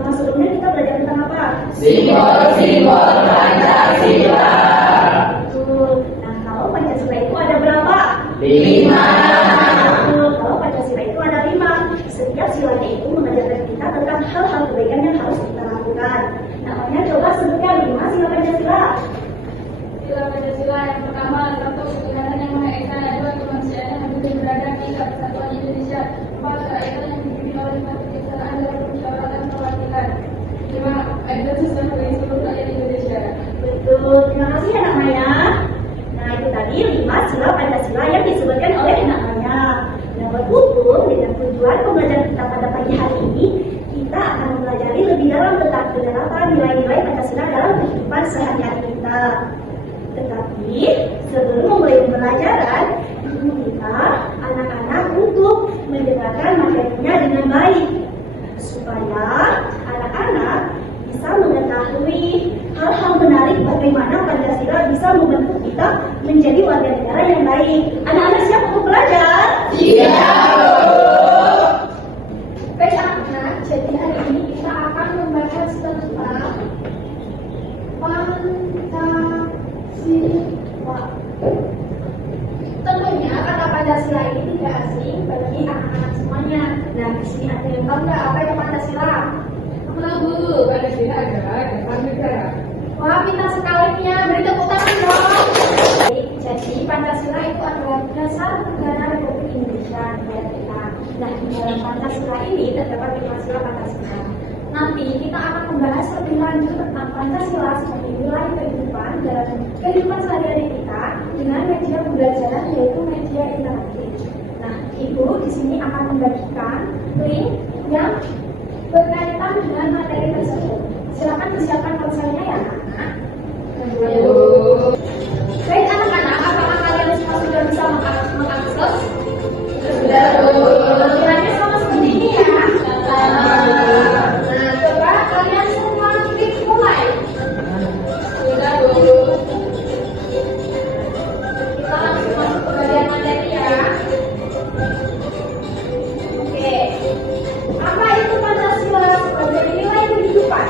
pertemuan sebelumnya kita belajar tentang apa? Simbol-simbol Pancasila. Betul. Nah, kalau Pancasila itu ada berapa? 5. Betul. Kalau Pancasila itu ada 5. Setiap silanya itu mengajarkan kita tentang hal-hal kebaikan yang harus kita lakukan. Namanya coba sebutkan 5 sila Pancasila. Sila Pancasila yang pertama, satu ketuhanan yang Maha Esa, dua kemanusiaan yang adil dan beradab, tiga persatuan Indonesia, empat kerakyatan yang dipimpin oleh kebijaksanaan dan permusyawaratan perwakilan, lima adil sistem bagi seluruh rakyat Indonesia. Betul. Terima kasih ya Nak Maya. Nah, itu tadi 5 sila Pancasila yang disebutkan oleh Nak Maya. Nah, berhubung dengan tujuan pembelajaran kita pada pagi hari ini, kita akan mempelajari lebih dalam tentang penerapan nilai-nilai Pancasila dalam kehidupan sehari-hari kita. Tetapi sebelum memulai pembelajaran, kita anak-anak untuk mendengarkan materinya dengan baik supaya anak-anak bisa mengetahui hal-hal menarik bagaimana Pancasila bisa membentuk kita menjadi warga negara yang baik. Anak-anak siap untuk belajar? Baik anak-anak, jadi hari ini kita akan membahas tentang Pancasila. Tentunya kata Pancasila ini tidak asing bagi anak-anak semuanya. Nah, di sini ada yang tahu nggak apa itu Pancasila? Bu, Pancasila adalah dasar negara. Wah, pintar sekali ya. Beri tepuk tangan dong. Jadi Pancasila itu adalah dasar negara Republik Indonesia negara kita. Nah, di dalam Pancasila ini terdapat 5 sila Pancasila. Nanti kita akan membahas lebih lanjut tentang Pancasila sebagai nilai kehidupan dalam kehidupan sehari-hari kita dengan media pembelajaran yaitu media interaktif. Nah, Ibu di sini akan membagikan link yang berkaitan dengan materi tersebut. Silakan disiapkan ponselnya ya, anak-anak. Baik anak-anak, apakah kalian semua sudah bisa mengakses? Sudah, Bu. Latihannya sama seperti ini ya. Nah, coba kalian semua klik mulai. Sudah, Bu. Kita langsung masuk ke bagian materi ya. Oke. Apa itu Pancasila sebagai nilai kehidupan?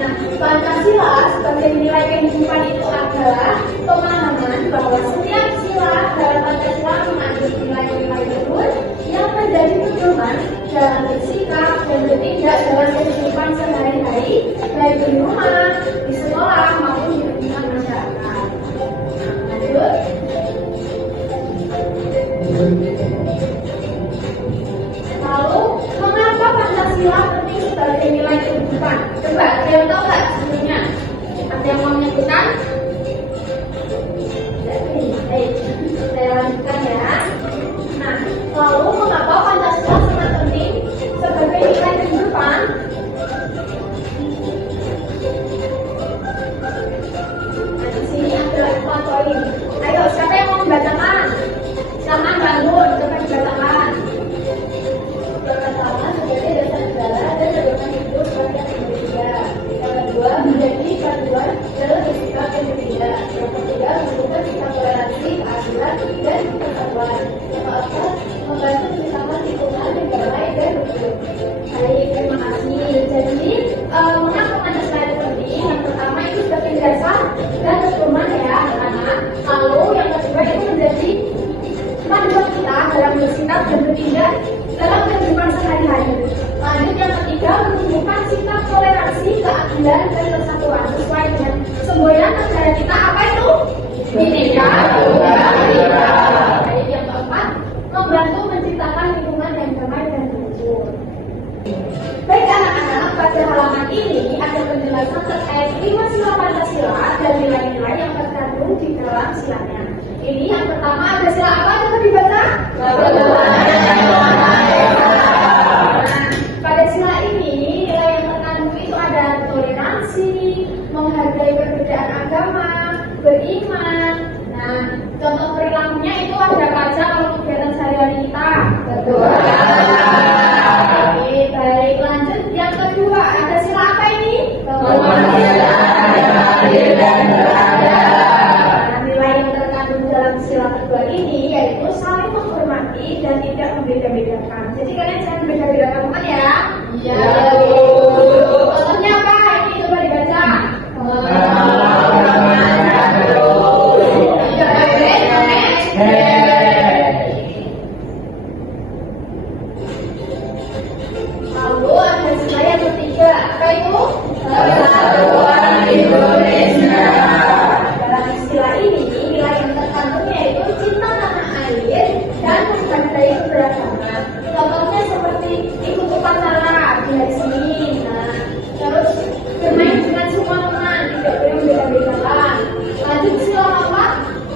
Nah, Pancasila sebagai nilai kehidupan itu adalah pemahaman bahwa setiap sila dalam Pancasila mengandung nilai-nilai luhur yang menjadi pedoman dalam bersikap dan bertindak dalam kehidupan sehari-hari, baik di rumah, di sekolah maupun di lingkungan masyarakat. Lanjut. Lalu, mengapa Pancasila penting sebagai nilai kehidupan? Coba, ada yang tahu nggak sebelumnya? Ada yang mau menyebutkan? Baik, saya lanjutkan ya. Nah, lalu mengapa Pancasila sangat penting sebagai nilai kehidupan? Nah, di sini ada 4 poin. Ayo, siapa yang mau membacakan? Silakan bangun, coba dibacakan. Pertama, sebagai dasar negara dan pedoman hidup rakyat Indonesia. Yang kedua, menjadi panduan dalam bersikap yang berbeda. Yang ketiga, menunjukkan sikap toleransi, keadilan, dan persatuan. Yang keempat, membantu menciptakan lingkungan yang damai dan bersih. Baik, terima kasih. Jadi, mengapa Pancasila itu penting? Yang pertama itu sebagai dasar dan pedoman ya, anak-anak. Lalu yang kedua itu menjadi panduan kita dalam bersikap dan bertindak dalam kehidupan sehari-hari. Lanjut yang ketiga, menunjukkan sikap toleransi, keadilan, dan persatuan sesuai dengan semboyan negara kita apa itu? Bhinneka Tunggal Ika. Baik, yang keempat, membantu menciptakan lingkungan yang damai dan makmur. Baik anak-anak, pada halaman ini ada penjelasan terkait 5 sila Pancasila dan nilai-nilai yang terkandung di dalam silanya. Ini yang pertama ada sila apa? Coba dibaca. Pada sila ini, nilai yang terkandung itu ada toleransi, menghargai perbedaan agama, beriman. Nah, contoh perilakunya itu ada kaca kalau kegiatan sehari-hari kita. Betul. Baik, lanjut. Yang kedua, ada sila apa ini? Kemanusiaan, adil dan beradab. Nilai yang terkandung dalam sila kedua ini yaitu saling menghormati dan tidak membeda-bedakan. Jadi kalian jangan beda-bedakan teman ya. Iya. Contohnya apa? Ini coba dibaca. Lalu ada sila yang ketiga, apa itu? Persatuan Indonesia. Dalam istilah ini, nilai yang terkandung yaitu cinta tanah air dan menghargai keberagaman. Contohnya seperti ikut upacara di hari Senin. Nah, terus bermain dengan semua teman, tidak boleh membeda-bedakan. Lanjut sila apa?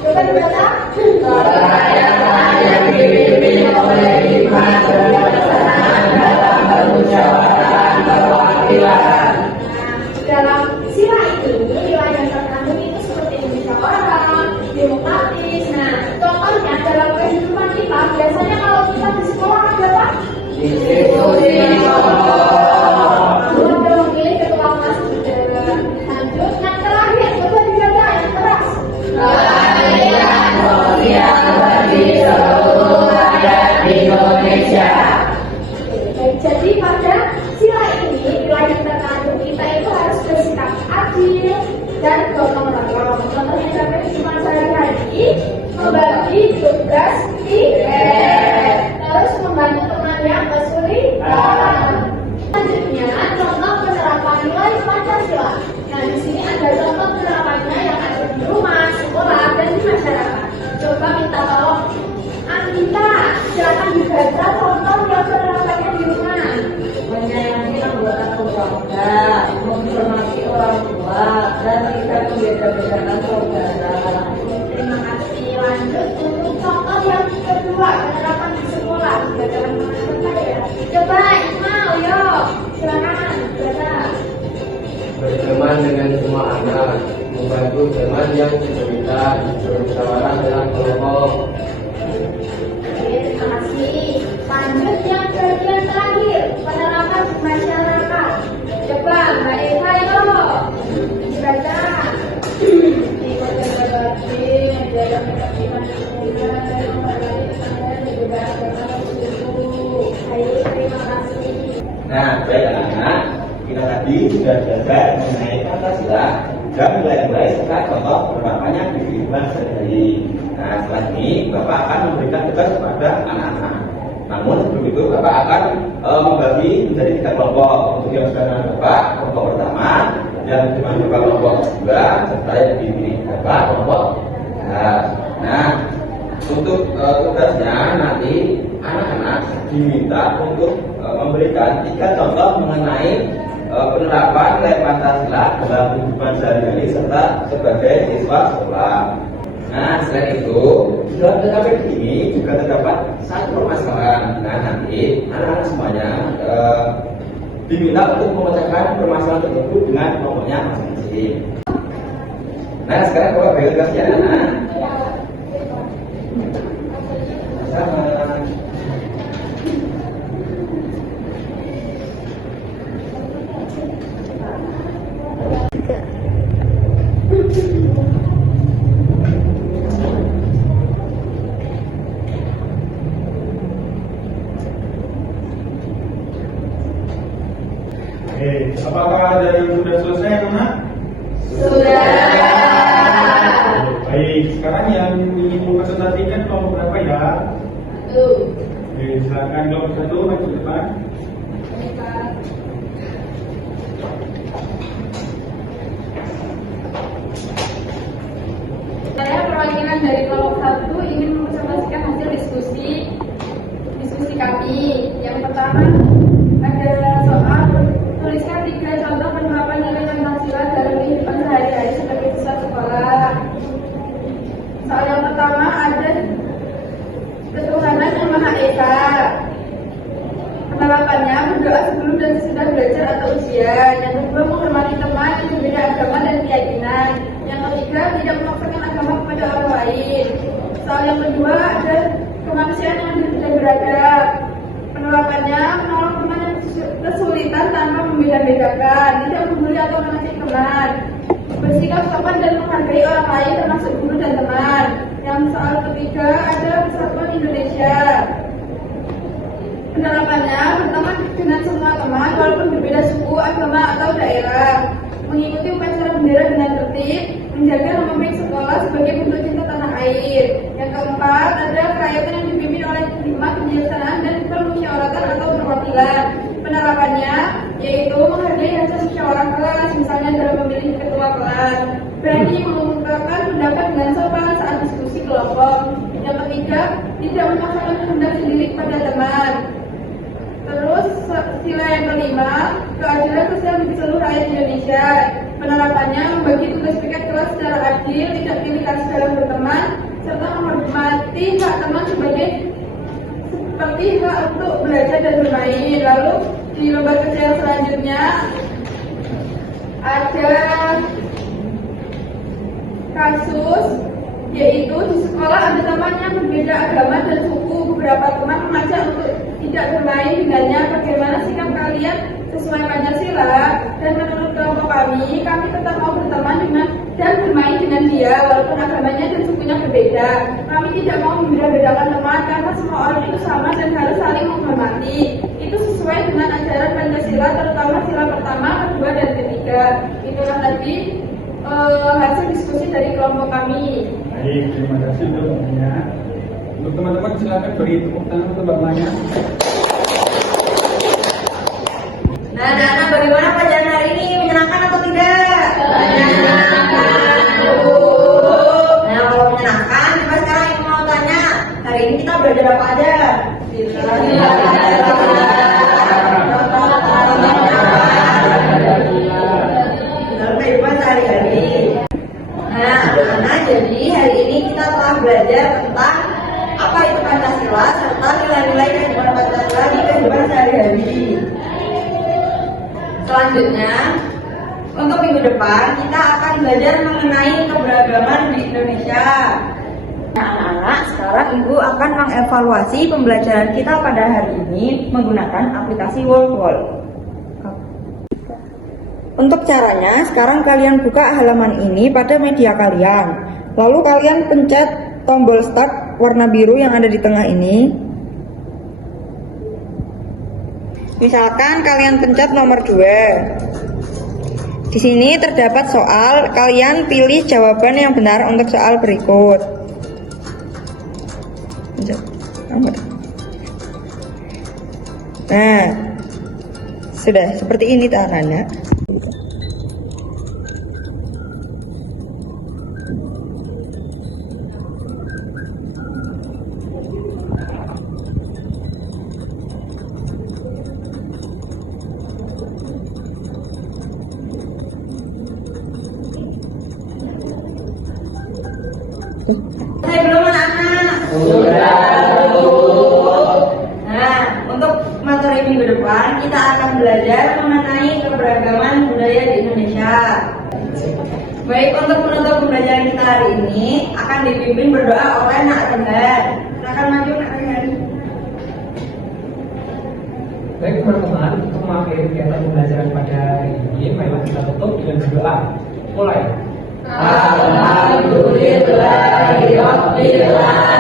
Coba dibaca. Keberagaman yang dipimpin oleh hikmat kebersamaan dalam permusyawaratan perwakilan. Dalam sila ini, nilai yang terkandung itu seperti musyawarah, demokratis. Nah, contohnya dalam kehidupan kita, biasanya kalau kita di sekolah ada apa? Institusi Lalu ada memilih ketua kelas juga. Lanjut, yang terakhir, coba dibaca yang keras. keadilan sosial bagi seluruh rakyat Indonesia. Baik, jadi pada sila ini, nilai yang terkandung kita itu harus bersikap adil dan gotong royong. Contohnya dalam kehidupan sehari-hari, membagi tugas tiket, terus membantu teman yang kesulitan. Selanjutnya, contoh penerapan nilai Pancasila. Nah, di sini ada contoh penerapannya yang ada di rumah, sekolah, dan di masyarakat. Coba minta tolong Anita, silakan dibaca contoh yang penerapannya di rumah. Menyayangi anggota keluarga, menghormati orang tua, dan tidak membeda-bedakan saudara. Terima kasih. Lanjut untuk contoh yang kedua, penerapan di sekolah. Baca teman-teman ya. Coba Ismail, yuk. Silakan baca. Berteman dengan semua anak, membantu teman yang kesulitan, bermusyawarah dalam kelompok. Oke, terima kasih. Lanjut yang bagian terakhir, penerapan di masyarakat. Coba Mbak Eva, yuk. Dibaca. Ikuti berbakti, menjaga ketertiban lingkungan, menghargai tetangga dan juga agama dan suku. Baik, terima kasih. Nah, baik anak-anak, kita tadi sudah belajar mengenai Pancasila dan nilai-nilai serta contoh penerapannya di kehidupan sehari-hari. Nah, setelah ini Bapak akan memberikan tugas kepada anak-anak. Namun sebelum itu Bapak akan membagi menjadi 3 kelompok. Untuk yang sudah dengan Bapak, kelompok pertama, yang dengan Bapak kelompok kedua, serta yang dipilih Bapak kelompok. Nah, untuk tugasnya nanti anak-anak diminta untuk memberikan 3 contoh mengenai penerapan nilai Pancasila dalam kehidupan sehari-hari serta sebagai siswa sekolah. Nah, selain itu, di dalam TKP ini juga terdapat 1 permasalahan. Nah, nanti anak-anak semuanya diminta untuk memecahkan permasalahan tersebut dengan kelompoknya masing-masing. Nah, sekarang Bapak beri tugas ya, anak. Sama. Apakah ada yang sudah selesai, anak? Sudah. Baik, sekarang yang ingin mempresentasikan kelompok berapa ya? Oke, silakan kelompok 1 maju ke depan. Saya perwakilan dari kelompok 1 ingin mempresentasikan hasil diskusi kami. Yang pertama ada soal tuliskan 3 contoh penerapan nilai Pancasila dalam kehidupan sehari-hari sebagai siswa sekolah. Soal yang pertama ada ketuhanan yang Maha Esa. Penerapannya berdoa sebelum dan sesudah belajar atau ujian. Yang kedua menghormati teman yang berbeda agama dan keyakinan. Yang ketiga tidak memaksakan agama kepada orang lain. Soal yang kedua ada kemanusiaan yang beradab. Penerapannya menolong teman yang kesulitan tanpa membeda-bedakan, tidak membuli atau menasih teman, bersikap sopan dan menghargai orang lain termasuk guru dan teman. Yang soal ketiga adalah Persatuan Indonesia. Penerapannya pertama dengan semua teman walaupun berbeda suku, agama atau daerah, mengikuti upacara bendera dengan tertib, menjaga nama baik sekolah sebagai bentuk cinta tanah air. Yang keempat adalah kerakyatan yang dipimpin oleh hikmat kebijaksanaan dan permusyawaratan atau perwakilan. Penerapannya yaitu menghargai hasil musyawarah kelas, misalnya dalam memilih ketua kelas, berani mengungkapkan pendapat dengan sopan saat diskusi kelompok. Yang ketiga, tidak memaksakan kehendak sendiri kepada teman. Terus sila yang kelima, keadilan sosial bagi seluruh rakyat Indonesia. Penerapannya membagi tugas piket kelas secara adil, tidak pilih kasih dalam berteman, serta menghormati hak teman seperti hak untuk belajar dan bermain. Lalu di lembar kerja yang selanjutnya ada kasus, yaitu di sekolah ada teman yang berbeda agama dan suku. Beberapa teman mengajak untuk tidak bermain dengannya. Bagaimana sikap kalian sesuai Pancasila? Dan menurut kelompok kami tetap mau berteman dengan dan bermain dengan dia walaupun agamanya dan sukunya berbeda. Kami tidak mau membeda-bedakan teman karena semua orang itu sama dan harus saling menghormati. Itu sesuai dengan ajaran Pancasila, terutama sila pertama, kedua, dan ketiga. Itulah tadi hasil diskusi dari kelompok kami. Baik, terima kasih untuk waktunya. Untuk teman-teman silakan beri tepuk tangan untuk Mbak Maya. Nah, anak-anak, bagaimana pelajaran hari ini? Menyenangkan atau tidak? Menyenangkan. Nah, kalau menyenangkan, coba sekarang ibu mau tanya, hari ini kita belajar apa aja? Dalam kehidupan sehari-hari. Nah, anak-anak, jadi hari ini kita telah belajar tentang apa itu Pancasila serta nilai-nilai kehidupan Pancasila di kehidupan sehari-hari. Selanjutnya, untuk minggu depan kita akan belajar mengenai keberagaman di Indonesia. Anak-anak, sekarang Ibu akan mengevaluasi pembelajaran kita pada hari ini menggunakan aplikasi WorldWall. Untuk caranya, sekarang kalian buka halaman ini pada media kalian. Lalu kalian pencet tombol start warna biru yang ada di tengah ini. Misalkan kalian pencet nomor 2. Di sini terdapat soal, kalian pilih jawaban yang benar untuk soal berikut. Nah, sudah seperti ini anak-anak. Saya belum anak-anak. Sudah. Nah, untuk materi minggu depan kita akan belajar mengenai keberagaman budaya di Indonesia. Baik, untuk penutup pembelajaran kita hari ini akan dipimpin berdoa oleh Nak Rehan. Silakan maju Nak Rehan. Baik teman-teman, untuk mengakhiri kegiatan pembelajaran pada hari ini, marilah kita tutup dengan berdoa. Mulai. Alhamdulillahirabbil alamin.